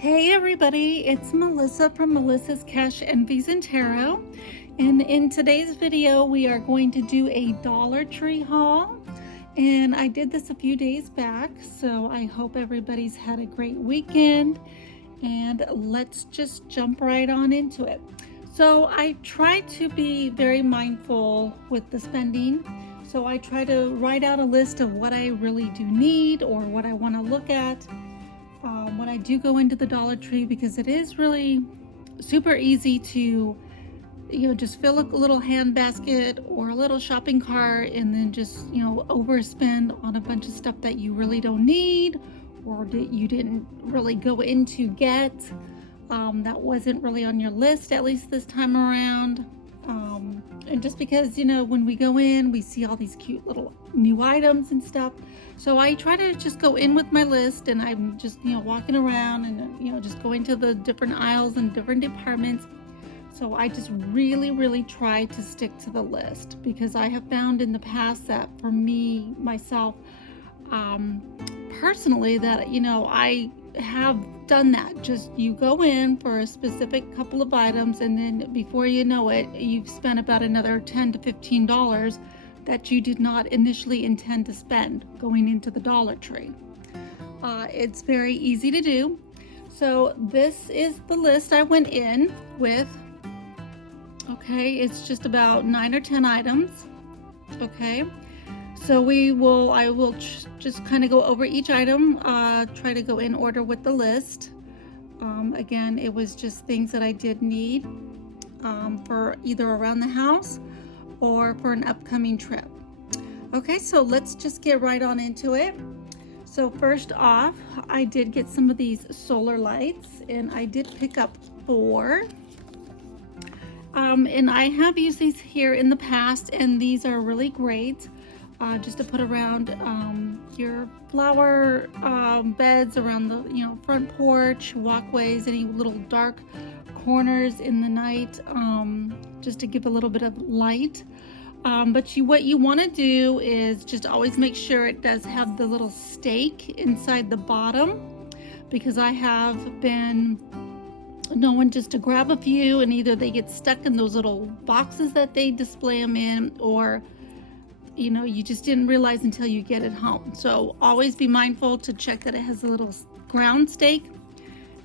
Hey everybody, it's Melissa from Melissa's Cash Envies and Tarot. And in today's video, we are going to do a Dollar Tree haul. And I did this a few days back, so I hope everybody's had a great weekend. And let's just jump right on into it. So I try to be very mindful with the spending. So I try to write out a list of what I really do need or what I want to look at when I do go into the Dollar Tree, because it is really super easy to just fill a little hand basket or a little shopping cart and then just overspend on a bunch of stuff that you really don't need or that you didn't really go in to get, that wasn't really on your list, at least this time around. And just because when we go in, we see all these cute little new items and stuff, so I try to just go in with my list, and I'm just walking around and just going to the different aisles and different departments. So I just really try to stick to the list, because I have found in the past that for me myself, personally, that I have done that. Just you go in for a specific couple of items, and then before you know it, you've spent about another $10 to $15 that you did not initially intend to spend going into the Dollar Tree. It's very easy to do. So this is the list I went in with. Okay, it's just about 9 or 10 items. Okay, so I will just kind of go over each item, try to go in order with the list. Again, it was just things that I did need for either around the house or for an upcoming trip. Okay, so let's just get right on into it. So first off, I did get some of these solar lights, and I did pick up 4. And I have used these here in the past, and these are really great just to put around your flower beds, around the front porch, walkways, any little dark corners in the night, just to give a little bit of light. But what you want to do is just always make sure it does have the little stake inside the bottom, because I have been known just to grab a few, and either they get stuck in those little boxes that they display them in, or you just didn't realize until you get it home. So always be mindful to check that it has a little ground stake.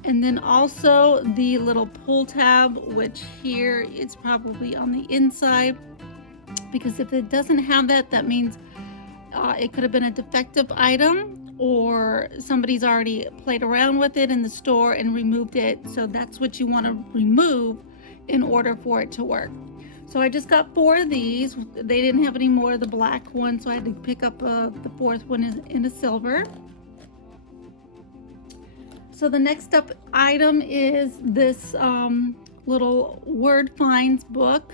And then also the little pull tab, which here it's probably on the inside, because if it doesn't have that, that means it could have been a defective item, or somebody's already played around with it in the store and removed it. So that's what you want to remove in order for it to work. So I just got 4 of these. They didn't have any more of the black one, so I had to pick up the 4th one in a silver. So the next up item is this little word finds book.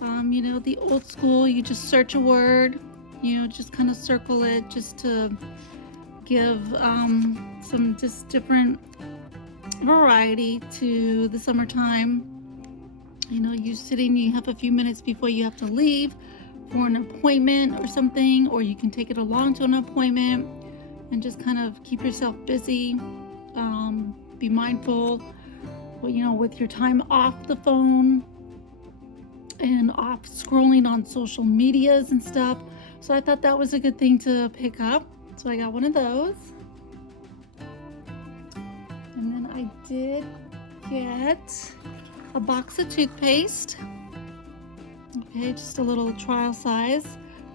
The old school, you just search a word, just kind of circle it, just to give some just different variety to the summertime. You have a few minutes before you have to leave for an appointment or something, or you can take it along to an appointment and just kind of keep yourself busy. Be mindful, with your time off the phone and off scrolling on social medias and stuff. So I thought that was a good thing to pick up. So I got one of those. And then I did get a box of toothpaste. Okay, just a little trial size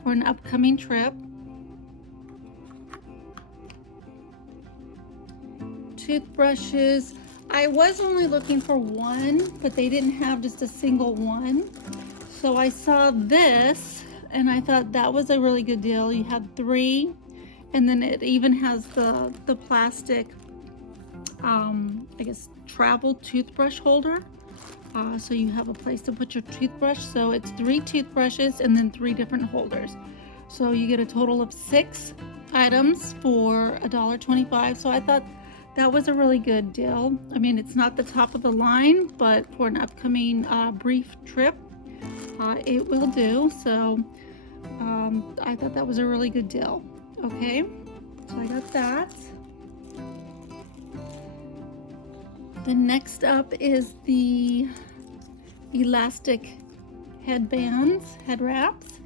for an upcoming trip. Toothbrushes. I was only looking for one, but they didn't have just a single one. So I saw this, and I thought that was a really good deal. You had 3, and then it even has the plastic, I guess, travel toothbrush holder. So you have a place to put your toothbrush. So it's 3 toothbrushes and then 3 different holders. So you get a total of 6 items for $1.25. So I thought that was a really good deal. I mean, it's not the top of the line, but for an upcoming brief trip, it will do. So I thought that was a really good deal. Okay, so I got that. Then next up is the elastic headbands, head wraps.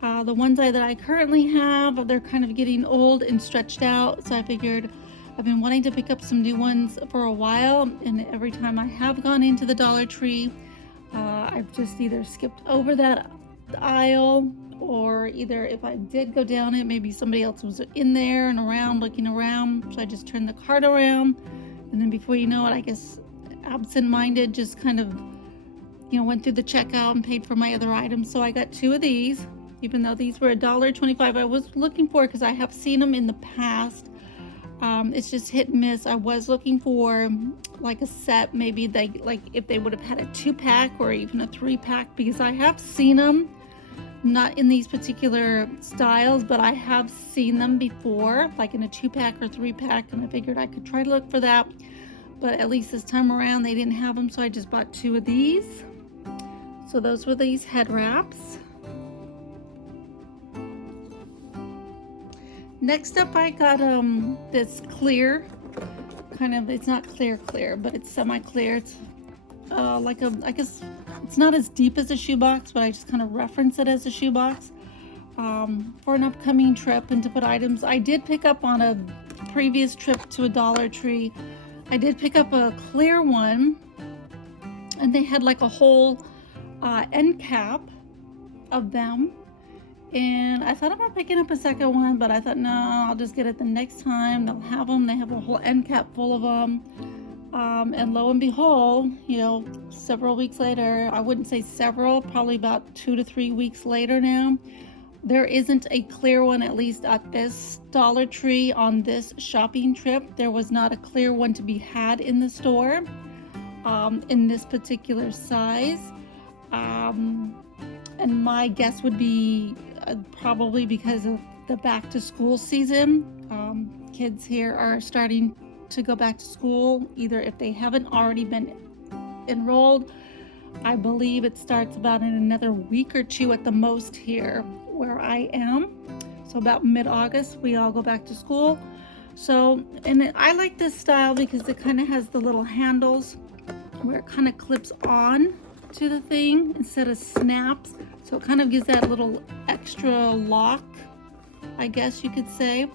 The ones that I currently have, they're kind of getting old and stretched out, so I figured I've been wanting to pick up some new ones for a while, and every time I have gone into the Dollar Tree, I've just either skipped over that aisle, or either if I did go down it, maybe somebody else was in there and around looking around, so I just turned the cart around, and then before you know it, I guess absent-minded just kind of, you know, went through the checkout and paid for my other items. So I got 2 of these, even though these were $1.25. I was looking for it because I have seen them in the past. It's just hit and miss. I was looking for like a set, maybe they, like if they would have had a 2-pack or even a 3-pack, because I have seen them, not in these particular styles, but I have seen them before, like in a 2-pack or 3-pack, and I figured I could try to look for that. But at least this time around they didn't have them, so I just bought 2 of these. So those were these head wraps. Next up, I got this clear, kind of, it's not clear, but it's semi-clear. It's like a, I guess it's not as deep as a shoebox, but I just kind of reference it as a shoebox for an upcoming trip and to put items. I did pick up on a previous trip to a Dollar Tree. I did pick up a clear one, and they had like a whole end cap of them. And I thought about picking up a second one, but I thought, no, I'll just get it the next time. They'll have them. They have a whole end cap full of them. And lo and behold, you know, several weeks later, I wouldn't say several, probably about 2 to 3 weeks later now, there isn't a clear one, at least at this Dollar Tree on this shopping trip. There was not a clear one to be had in the store in this particular size. And my guess would be probably because of the back to school season. Kids here are starting to go back to school, either if they haven't already been enrolled. I believe it starts about in another week or 2 at the most here where I am. So about mid-August we all go back to school. So, and I like this style because it kind of has the little handles where it kind of clips on to the thing instead of snaps. So it kind of gives that little extra lock, I guess you could say.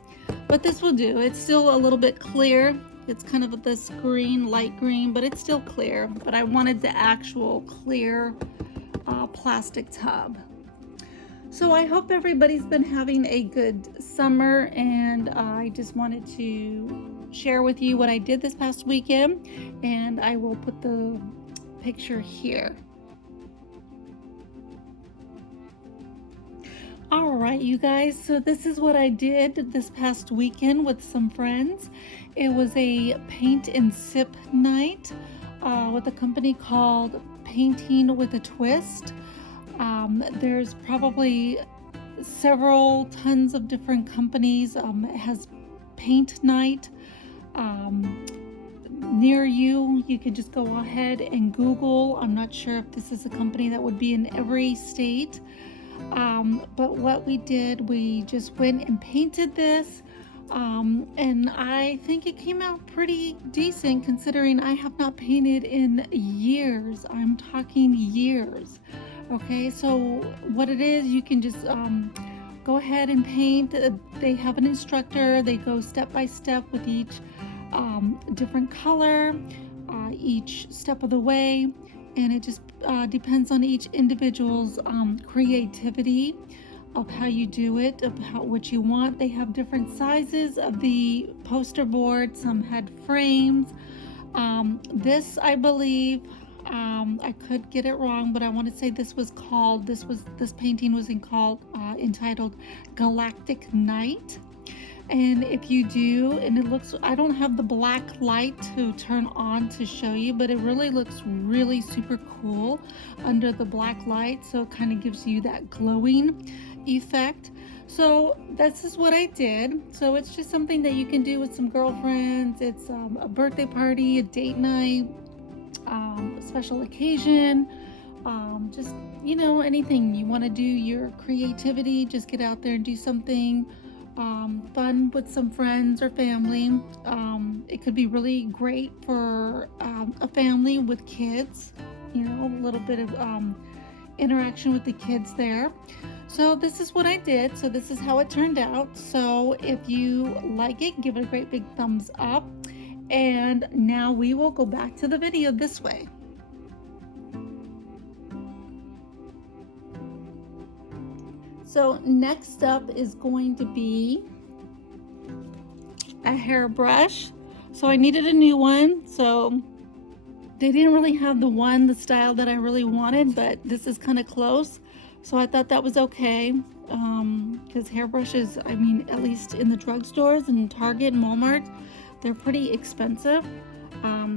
But this will do. It's still a little bit clear. It's kind of this green, light green, but it's still clear. But I wanted the actual clear plastic tub. So I hope everybody's been having a good summer, and I just wanted to share with you what I did this past weekend, and I will put the picture here. All right, you guys, so this is what I did this past weekend with some friends. It was a paint and sip night with a company called Painting with a Twist. There's probably several tons of different companies. It has paint night near you. You can just go ahead and Google. I'm not sure if this is a company that would be in every state. But what we did, we just went and painted this, and I think it came out pretty decent considering I have not painted in years. I'm talking years. Okay, so what it is, you can just go ahead and paint. They have an instructor. They go step by step with each different color, each step of the way. And it just depends on each individual's creativity of how you do it, of what you want. They have different sizes of the poster board. Some had frames. This, I believe, I could get it wrong, but I want to say this painting was entitled Galactic Night. And if you do, and it looks, I don't have the black light to turn on to show you, but it really looks really super cool under the black light. So it kind of gives you that glowing effect. So this is what I did. So it's just something that you can do with some girlfriends. It's a birthday party, a date night, a special occasion, just, you know, anything you want to do, your creativity, just get out there and do something. fun with some friends or family. It could be really great for a family with kids, you know, a little bit of interaction with the kids there. So this is what I did. So this is how it turned out. So if you like it, give it a great big thumbs up. And now we will go back to the video this way. So next up is going to be a hairbrush. So I needed a new one. So they didn't really have the style that I really wanted, but this is kind of close. So I thought that was okay. Because hairbrushes, I mean, at least in the drugstores and Target and Walmart, they're pretty expensive.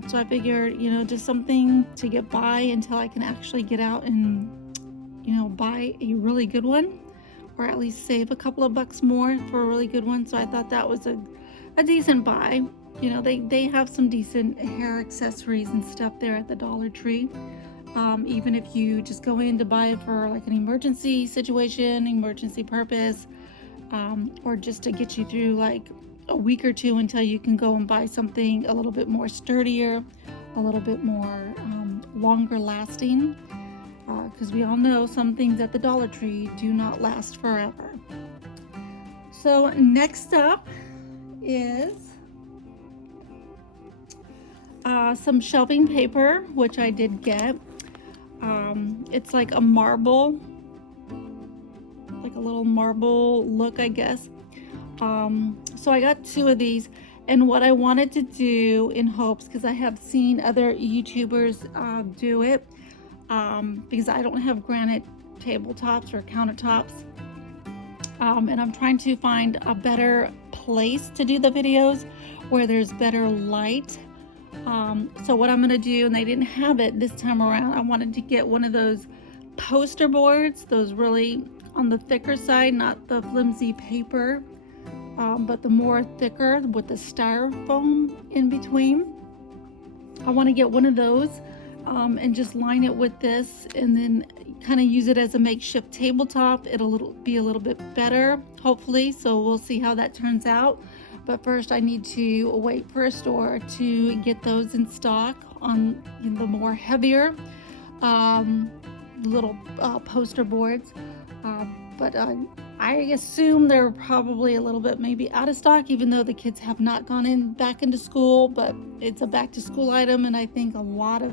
So I figured, you know, just something to get by until I can actually get out and, you know, buy a really good one, or at least save a couple of bucks more for a really good one. So I thought that was a decent buy. You know, they have some decent hair accessories and stuff there at the Dollar Tree. Even if you just go in to buy it for like an emergency situation, emergency purpose, or just to get you through like a week or two until you can go and buy something a little bit more sturdier, a little bit more longer lasting, because we all know some things at the Dollar Tree do not last forever. So next up is some shelving paper, which I did get. It's like a marble, like a little marble look, I guess. So I got 2 of these, and what I wanted to do in hopes, because I have seen other YouTubers do it, because I don't have granite tabletops or countertops, and I'm trying to find a better place to do the videos where there's better light. So what I'm going to do, and they didn't have it this time around, I wanted to get one of those poster boards, those really on the thicker side, not the flimsy paper, but the more thicker with the styrofoam in between. I want to get one of those and just line it with this, and then kind of use it as a makeshift tabletop. It'll be a little bit better, hopefully, so we'll see how that turns out. But first I need to wait for a store to get those in stock on the more heavier little poster boards. But I assume they're probably a little bit maybe out of stock, even though the kids have not gone back into school, but it's a back to school item, and I think a lot of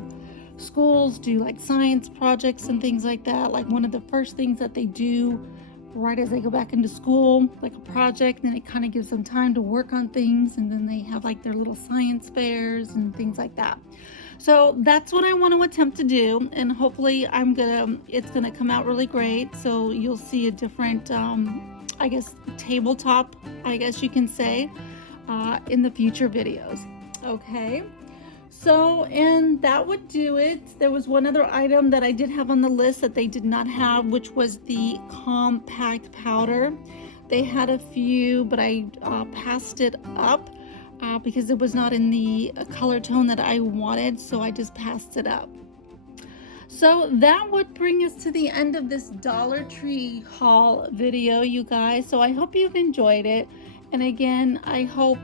schools do like science projects and things like that. Like one of the first things that they do right as they go back into school, like a project, and it kind of gives them time to work on things, and then they have like their little science fairs and things like that. So that's what I want to attempt to do, and hopefully it's gonna come out really great. So you'll see a different I guess tabletop, I guess you can say, in the future videos. Okay, so, and that would do it. There was one other item that I did have on the list that they did not have, which was the compact powder. They had a few, but I passed it up because it was not in the color tone that I wanted, so I just passed it up. So that would bring us to the end of this Dollar Tree haul video, you guys. So I hope you've enjoyed it. And again, I hope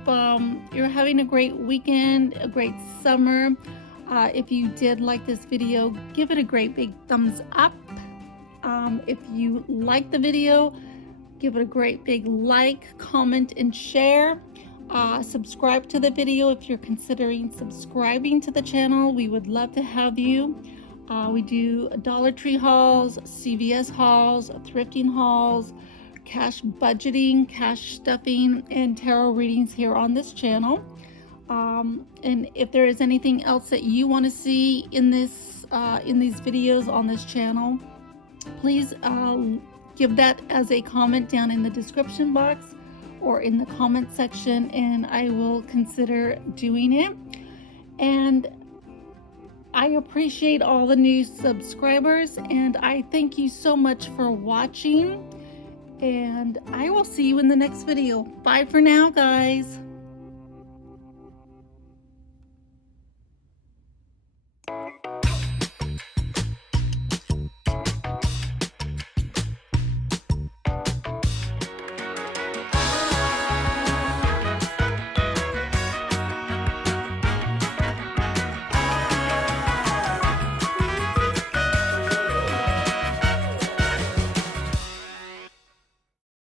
you're having a great weekend, a great summer. If you did like this video, give it a great big thumbs up. If you like the video, give it a great big like, comment, and share. Subscribe to the video if you're considering subscribing to the channel. We would love to have you. We do Dollar Tree hauls, CVS hauls, thrifting hauls, cash budgeting, cash stuffing, and tarot readings here on this channel. And if there is anything else that you want to see in these videos on this channel, please give that as a comment down in the description box or in the comment section, and I will consider doing it. And I appreciate all the new subscribers, and I thank you so much for watching, and I will see you in the next video. Bye for now, guys.